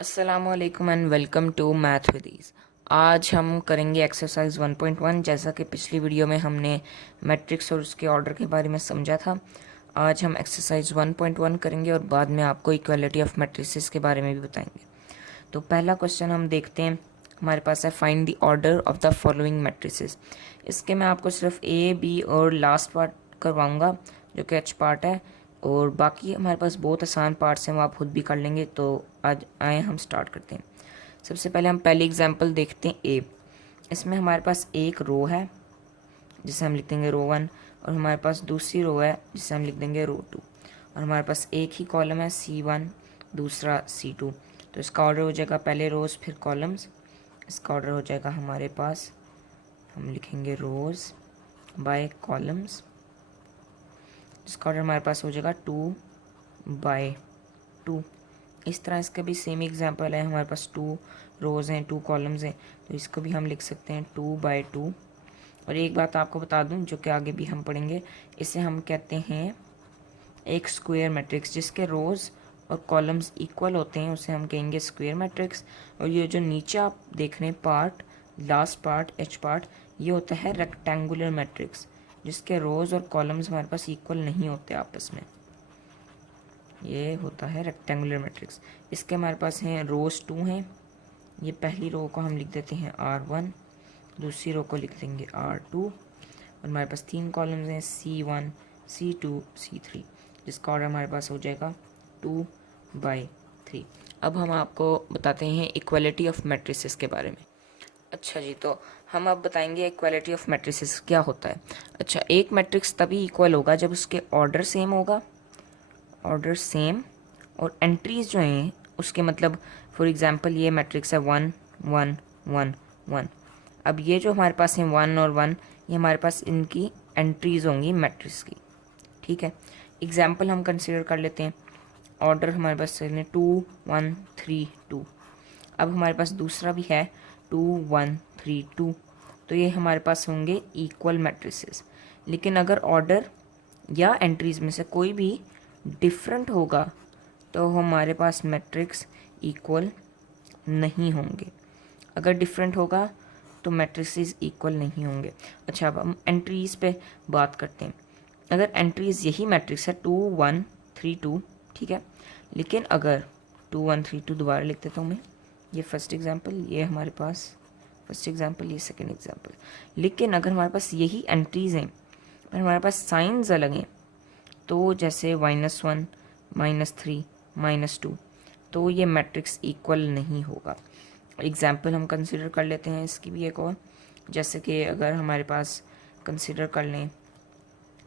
अस्सलामुअलैकुम and welcome to math विदीज़। आज हम करेंगे एक्सरसाइज 1.1। जैसा कि पिछली वीडियो में हमने मैट्रिक्स और उसके ऑर्डर के बारे में समझा था, आज हम एक्सरसाइज 1.1 करेंगे और बाद में आपको इक्वालिटी ऑफ मैट्रिसेस के बारे में भी बताएंगे। तो पहला क्वेश्चन हम देखते हैं, हमारे पास है find the order of the following matrices. इसके मैं आपको सिर्फ ए बी और लास्ट पार्ट करवाऊँगा जो कि एच पार्ट है, और बाकी हमारे पास बहुत आसान पार्ट्स हैं, वो आप खुद भी कर लेंगे। तो आज आए हम स्टार्ट करते हैं। सबसे पहले हम पहली एग्जांपल देखते हैं ए। इसमें हमारे पास एक रो है जिसे हम लिख देंगे रो 1, और हमारे पास दूसरी रो है जिसे हम लिख देंगे रो 2, और हमारे पास एक ही कॉलम है C1, दूसरा C2। तो इसका ऑर्डर हो जाएगा पहले रोज़ फिर कॉलम्स। इसका ऑर्डर हो जाएगा हमारे पास, हम लिखेंगे रोज़ बाय कॉलम्स। इसका ऑर्डर हमारे पास हो जाएगा 2/2। इस तरह इसका भी सेम एग्जांपल है, हमारे पास 2 रोज़ हैं 2 कॉलम्स हैं, तो इसको भी हम लिख सकते हैं 2/2। और एक बात आपको बता दूं जो कि आगे भी हम पढ़ेंगे, इसे हम कहते हैं एक स्क्वायर मैट्रिक्स। जिसके रोज़ और कॉलम्स इक्वल होते हैं उसे हम कहेंगे स्क्वायर मैट्रिक्स। और ये जो नीचे आप देख रहे हैं part, last part H part, ये होता है रेक्टेंगुलर मैट्रिक्स, जिसके रोज़ और कॉलम्स हमारे पास इक्वल नहीं होते आपस में। ये होता है रेक्टेंगुलर मैट्रिक्स। इसके हमारे पास हैं रोज़ 2 हैं। ये पहली रो को हम लिख देते हैं R1, दूसरी रो को लिख देंगे R2, और हमारे पास 3 कॉलम्स हैं C1, C2, C3, जिसका ऑर्डर हमारे पास हो जाएगा 2/3। अब हम आपको बताते हैं इक्वालिटी ऑफ मैट्रिसेस के बारे में। अच्छा जी, तो हम अब बताएंगे इक्वालिटी ऑफ मैट्रिसेस क्या होता है। अच्छा, एक मैट्रिक्स तभी इक्वल होगा जब उसके ऑर्डर सेम होगा, ऑर्डर सेम, और एंट्रीज जो हैं उसके, मतलब फॉर एग्जांपल ये मैट्रिक्स है 1 1 1 1। अब ये जो हमारे पास है 1 और 1, ये हमारे पास इनकी एंट्रीज होंगी मैट्रिक्स की। ठीक है, एग्जांपल हम कंसीडर कर लेते हैं। ऑर्डर हमारे पास 2 1 3 2। अब हमारे पास दूसरा भी है 2 1 3 2। तो ये हमारे पास होंगे इक्वल मैट्रिसेस। लेकिन अगर ऑर्डर या एंट्रीज में से कोई भी डिफरेंट होगा तो हमारे पास मैट्रिक्स इक्वल नहीं होंगे। अगर डिफरेंट होगा तो मैट्रिसेस इक्वल नहीं होंगे। अच्छा, अब हम एंट्रीज पे बात करते हैं। अगर एंट्रीज यही मैट्रिक्स है 2 1 3 2, ठीक है, लेकिन अगर 2 1 3 2 दोबारा लिख देता हूँ मैं, ये फर्स्ट एग्जांपल, ये हमारे पास फर्स्ट एग्जांपल, ये सेकंड एग्जांपल। लेकिन अगर हमारे पास यही एंट्रीज हैं और हमारे पास साइंस अलग हैं, तो जैसे -1 -3 -2, तो ये मैट्रिक्स इक्वल नहीं होगा। एग्जाम्पल हम कंसिडर कर लेते हैं इसकी भी एक और, जैसे कि अगर हमारे पास कंसिडर कर लें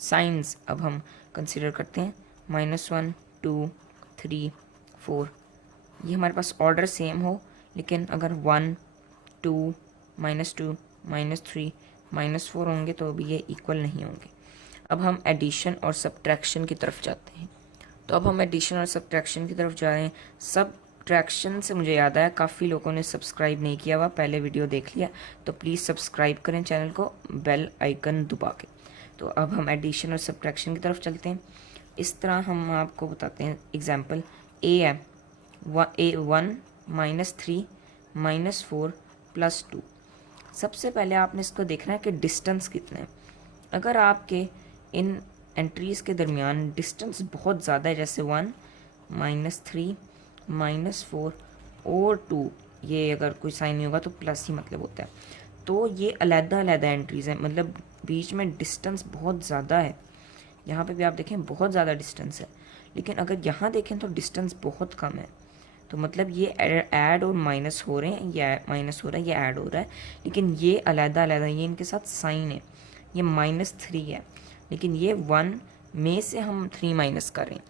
साइंस, अब हम कंसिडर करते हैं -1 2 3 4। ये हमारे पास ऑर्डर सेम हो, लेकिन अगर 1 2 -2 -3 -4 होंगे तो भी ये इक्वल नहीं होंगे। अब हम एडिशन और सब्ट्रैक्शन की तरफ जाते हैं। तो अब हम एडिशन और सब्ट्रैक्शन की तरफ जा रहे हैं। सब्ट्रैक्शन से मुझे याद आया, काफ़ी लोगों ने सब्सक्राइब नहीं किया हुआ, पहले वीडियो देख लिया, तो प्लीज़ सब्सक्राइब करें चैनल को बेल आइकन दबा के। तो अब हम एडिशन और सब्ट्रैक्शन की तरफ चलते हैं। इस तरह हम आपको बताते हैं एग्जाम्पल। ए है A1 -3 -4 +2। सबसे पहले आपने इसको देखना है कि डिस्टेंस कितना है। अगर आपके इन एंट्रीज़ के दरमियान डिस्टेंस बहुत ज़्यादा है, जैसे 1 -3 -4 और 2, ये अगर कोई साइन नहीं होगा तो प्लस ही मतलब होता है, तो ये अलग-अलग एंट्रीज़ हैं, मतलब बीच में डिस्टेंस बहुत ज़्यादा है। यहाँ पे भी आप देखें बहुत ज़्यादा डिस्टेंस है, लेकिन अगर यहाँ देखें तो डिस्टेंस बहुत कम है। तो मतलब ये ऐड और माइनस हो रहे हैं, ये माइनस हो रहा है, ये ऐड हो रहा है, लेकिन ये अलग-अलग, ये इनके साथ साइन है। ये -3 है, लेकिन ये 1 में से हम 3 माइनस करें,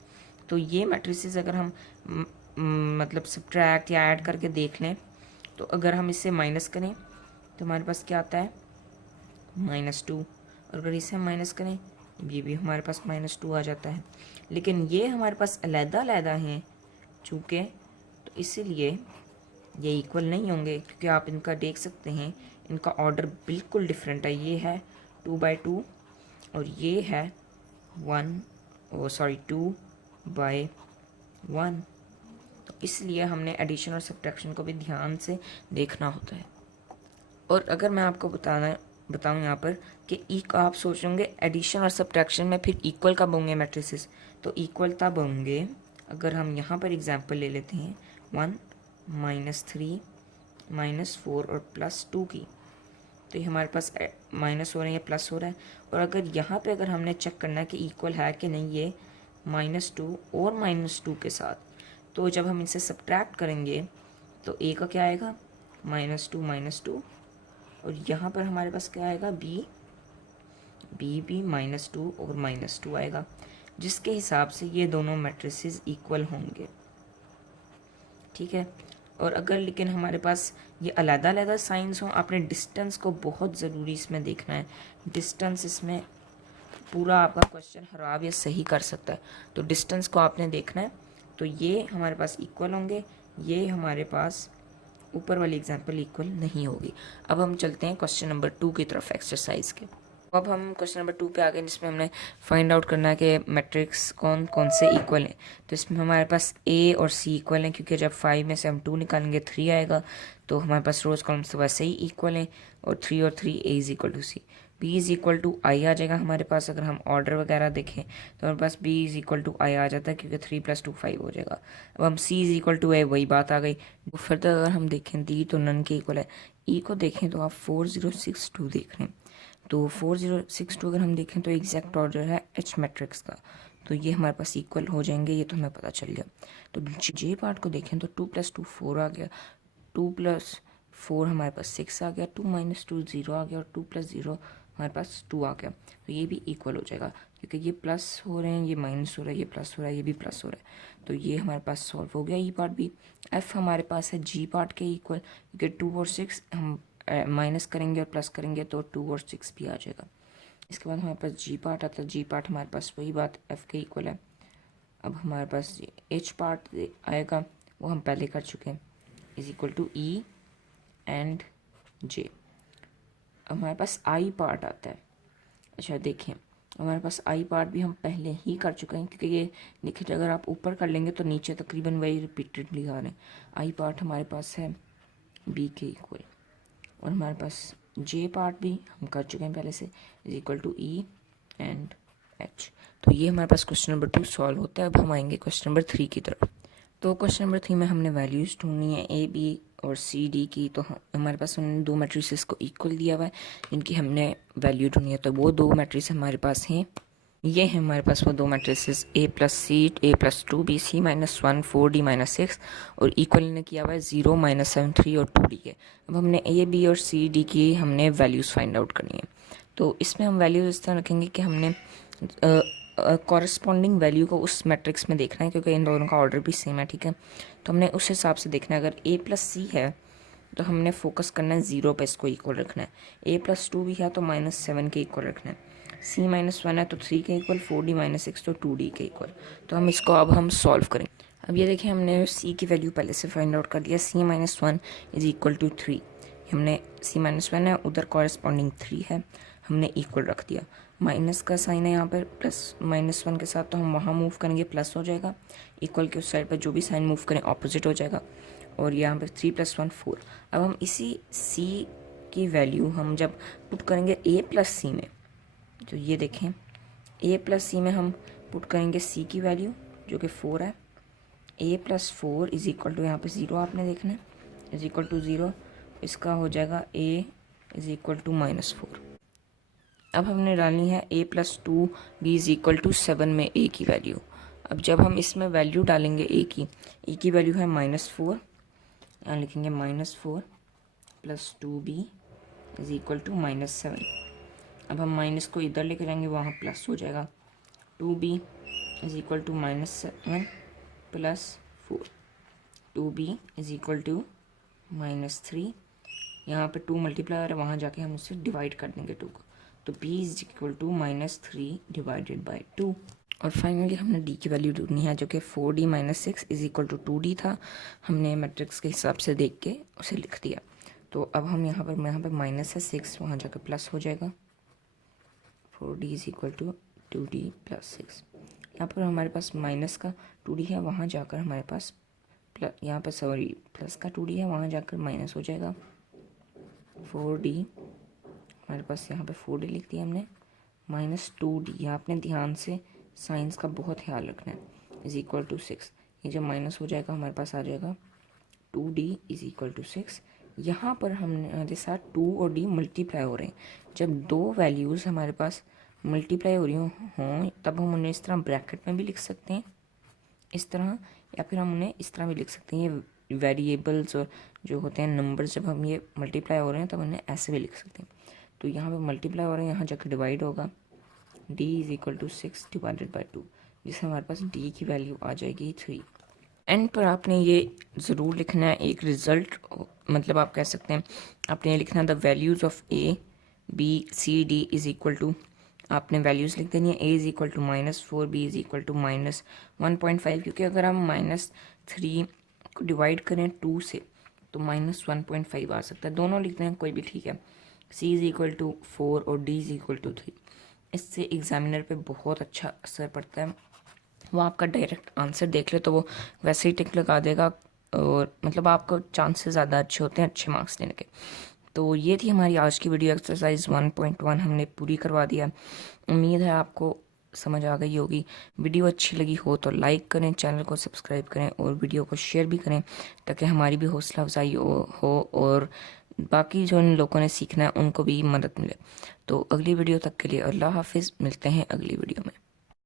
तो ये मैट्रिसेस अगर हम मतलब सब्ट्रैक्ट या ऐड करके देख लें, तो अगर हम इसे माइनस करें तो हमारे पास क्या आता है -2, और अगर इसे हम माइनस करें ये भी हमारे पास -2 आ जाता है। लेकिन ये हमारे पास अलग-अलग हैं चूँकि, तो इसीलिए ये इक्वल नहीं होंगे, क्योंकि आप इनका देख सकते हैं इनका ऑर्डर बिल्कुल डिफरेंट है। ये है 2/2 और ये है 2/1। इसलिए हमने एडिशन और सब्ट्रैक्शन को भी ध्यान से देखना होता है। और अगर मैं आपको बताऊं यहाँ पर कि आप सोचोगे एडिशन और सब्ट्रैक्शन में फिर इक्वल कब होंगे मैट्रिसेस, तो इक्वल तब होंगे अगर हम यहाँ पर एग्जांपल ले लेते हैं 1 -3 -4 और +2 की, तो ये हमारे पास माइनस हो रहा है या प्लस हो रहा है। और अगर यहाँ पे अगर हमने चेक करना है कि इक्वल है कि नहीं ये -2 और -2 के साथ, तो जब हम इनसे सब्ट्रैक्ट करेंगे तो ए का क्या आएगा -2 -2, और यहाँ पर हमारे पास क्या आएगा बी भी -2 और -2 आएगा, जिसके हिसाब से ये दोनों मैट्रिसेस इक्वल होंगे। ठीक है। और अगर लेकिन हमारे पास ये अलग अलग साइंस हों, आपने डिस्टेंस को बहुत ज़रूरी इसमें देखना है। डिस्टेंस इसमें पूरा आपका क्वेश्चन खराब या सही कर सकता है, तो डिस्टेंस को आपने देखना है। तो ये हमारे पास इक्वल होंगे, ये हमारे पास ऊपर वाली एग्जांपल इक्वल नहीं होगी। अब हम चलते हैं क्वेश्चन नंबर 2 की तरफ एक्सरसाइज के। अब हम क्वेश्चन नंबर 2 पे आ गए, जिसमें हमने फाइंड आउट करना है कि मैट्रिक्स कौन कौन से इक्वल हैं। तो इसमें हमारे पास ए और सी इक्वल हैं, क्योंकि जब 5 में से हम 2 निकालेंगे 3 आएगा, तो हमारे पास रोज कॉलम्स तो वैसे ही इक्वल हैं। और 3 और 3 A is equal to C, B is equal to I आ जाएगा हमारे पास। अगर हम ऑर्डर वगैरह देखें तो हमारे पास B is equal to I आ जाता है, क्योंकि 3 + 2 5 हो जाएगा। अब हम सी इज इक्वल टू ए, वही बात आ गई। फर्दर अगर हम देखें डी तो नन के इक्वल है। ई को देखें तो आप 4062 देख रहे हैं, तो 4062 अगर हम देखें तो एग्जैक्ट ऑर्डर है एच मैट्रिक्स का, तो ये हमारे पास इक्वल हो जाएंगे, ये तो हमें पता चल गया। तो जे पार्ट को देखें तो 2 + 2 4 आ गया, 2 + 4 हमारे पास 6 आ गया, 2 - 2 0 आ गया, और 2 + 0 हमारे पास 2 आ गया। तो ये भी इक्वल हो जाएगा, क्योंकि ये प्लस हो रहे हैं, ये माइनस हो रहा है, ये प्लस हो रहा है, ये भी प्लस हो रहा है। तो ये हमारे पास सॉल्व हो गया ई पार्ट भी। एफ हमारे पास है जी पार्ट के इक्वल, क्योंकि 2 और 6 हम माइनस करेंगे और प्लस करेंगे तो 2 और 6 भी आ जाएगा। इसके बाद हमारे पास जी पार्ट आता है, जी पार्ट हमारे पास वही बात एफ के इक्वल है। अब हमारे पास एच पार्ट आएगा, वो हम पहले कर चुके हैं, is equal to E and J. अब हमारे पास आई पार्ट आता है। अच्छा देखिए, हमारे पास आई पार्ट भी हम पहले ही कर चुके हैं, क्योंकि ये देखिए अगर आप ऊपर कर लेंगे तो नीचे तकरीबन वही रिपीटेडली आ रहे हैं। आई पार्ट हमारे पास है बी के इक्वल, और हमारे पास जे पार्ट भी हम कर चुके हैं पहले से, is equal to E and H. तो ये हमारे पास क्वेश्चन नंबर 2 सॉल्व होता है। अब हम आएंगे क्वेश्चन नंबर 3 की तरफ। तो क्वेश्चन नंबर 3 में हमने वैल्यूज ढूंढनी है ए बी और सी डी की। तो हमारे पास उन्होंने 2 मैट्रिसेस को इक्वल दिया हुआ है, जिनकी हमने वैल्यू ढूंढनी है। तो वो 2 मैट्रिस हमारे पास हैं, ये है हमारे पास वो 2 matrices A + C A + 2 B C - 1 4 D - 6, और इक्वल ने किया हुआ है 0 - 7 3 और 2 D के। अब हमने A B और C D की हमने वैल्यूज़ फाइंड आउट करनी है। तो इसमें हम वैल्यूज इस तरह रखेंगे कि हमने कॉरस्पॉन्डिंग वैल्यू को उस मैट्रिक्स में देखना है, क्योंकि इन दोनों का ऑर्डर भी सेम है। ठीक है, तो हमने उस हिसाब से देखना है। अगर A + C है तो हमने फोकस करना है 0 पे, इसको इक्वल रखना है। A + 2 भी है तो -7 के इक्वल रखना है। C - 1 है तो 3 के इक्वल, 4D - 6 तो 2D के इक्वल। तो हम इसको अब हम सॉल्व करेंगे। अब ये देखिए, हमने C की वैल्यू पहले से फाइंड आउट कर दिया। C - 1 is equal to 3। हमने C - 1 है, उधर कॉरस्पॉन्डिंग 3 है, हमने इक्वल रख दिया। माइनस का साइन है यहाँ पर प्लस -1 के साथ, तो हम वहाँ मूव करेंगे प्लस हो जाएगा। इक्वल के उस साइड पर जो भी साइन मूव करें ऑपोजिट हो जाएगा। और यहाँ पर 3 + 1 4। अब हम इसी C की वैल्यू हम जब पुट करेंगे A + C में, तो ये देखें A + C में हम पुट करेंगे C की वैल्यू जो कि 4 है। A + 4 इज इक्वल टू, यहाँ पे 0 आपने देखना है, इज इक्वल टू 0। इसका हो जाएगा A इज इक्वल टू -4। अब हमने डालनी है A + 2 B is equal to 7 में A की वैल्यू। अब जब हम इसमें वैल्यू डालेंगे A की वैल्यू है -4, यहाँ लिखेंगे -4 + 2B इज इक्वल टू -7। अब हम माइनस को इधर लेके जाएंगे, वहाँ प्लस हो जाएगा। 2B is equal to -7 + 4, 2B is equal to -3। यहाँ पे 2 मल्टीप्लाई है, वहाँ जाके हम उससे डिवाइड कर देंगे 2 को, तो B is equal to -3 divided by 2। और फाइनली हमने D की वैल्यू ढूंढनी है, जो कि 4D - 6 is equal to 2D था। हमने मैट्रिक्स के हिसाब से देख के उसे लिख दिया। तो अब हम यहाँ पर माइनस है 6, वहाँ जाकर प्लस हो जाएगा। 4D is equal to 2D + 6। यहाँ पर हमारे पास माइनस का 2D है, वहाँ जाकर हमारे पास प्लस, यहाँ पे सॉरी प्लस का 2d है, वहाँ जाकर माइनस हो जाएगा 4d। हमारे पास यहाँ पे 4d लिख दिया हमने, माइनस 2d। आपने ध्यान से साइंस का बहुत ख्याल रखना है। इज इक्वल टू 6, ये जब माइनस हो जाएगा हमारे पास आ जाएगा 2d इज इक्वल टू 6। यहाँ पर हमारे साथ 2 और d मल्टीप्लाई हो रहे हैं। जब दो वैल्यूज़ हमारे पास मल्टीप्लाई हो रही हों तब हम उन्हें इस तरह ब्रैकेट में भी लिख सकते हैं, इस तरह, या फिर हम उन्हें इस तरह भी लिख सकते हैं। ये वेरिएबल्स और जो होते हैं नंबर्स, जब हम ये मल्टीप्लाई हो रहे हैं तब उन्हें ऐसे भी लिख सकते हैं। तो यहाँ पे मल्टीप्लाई हो रहे हैं, यहाँ जाकर डिवाइड होगा, d is equal to 6 divided by 2, जिससे हमारे पास d की वैल्यू आ जाएगी 3। एंड पर आपने ये ज़रूर लिखना है एक रिज़ल्ट, मतलब आप कह सकते हैं आपने ये लिखना है the values of a b c d is equal to, आपने वैल्यूज़ लिख देनी है। a is equal to -4, b is equal to -1.5, क्योंकि अगर हम -3 को डिवाइड करें 2 से तो -1.5 आ सकता है। दोनों लिखते हैं, कोई भी ठीक है। c इज़ इक्वल टू 4 और d इज़ इक्वल टू 3। इससे एग्जामिनर पे बहुत अच्छा असर पड़ता है, वो आपका डायरेक्ट आंसर देख ले तो वो वैसे ही टिक लगा देगा, और मतलब आपको चांसेस ज़्यादा अच्छे होते हैं अच्छे मार्क्स लेने के। तो ये थी हमारी आज की वीडियो, एक्सरसाइज 1.1 हमने पूरी करवा दिया। उम्मीद है आपको समझ आ गई होगी। वीडियो अच्छी लगी हो तो लाइक करें, चैनल को सब्सक्राइब करें और वीडियो को शेयर भी करें, ताकि हमारी भी हौसला अफजाई हो और बाकी जो इन लोगों ने सीखना है उनको भी मदद मिले। तो अगली वीडियो तक के लिए अल्लाह हाफिज़, मिलते हैं अगली वीडियो में।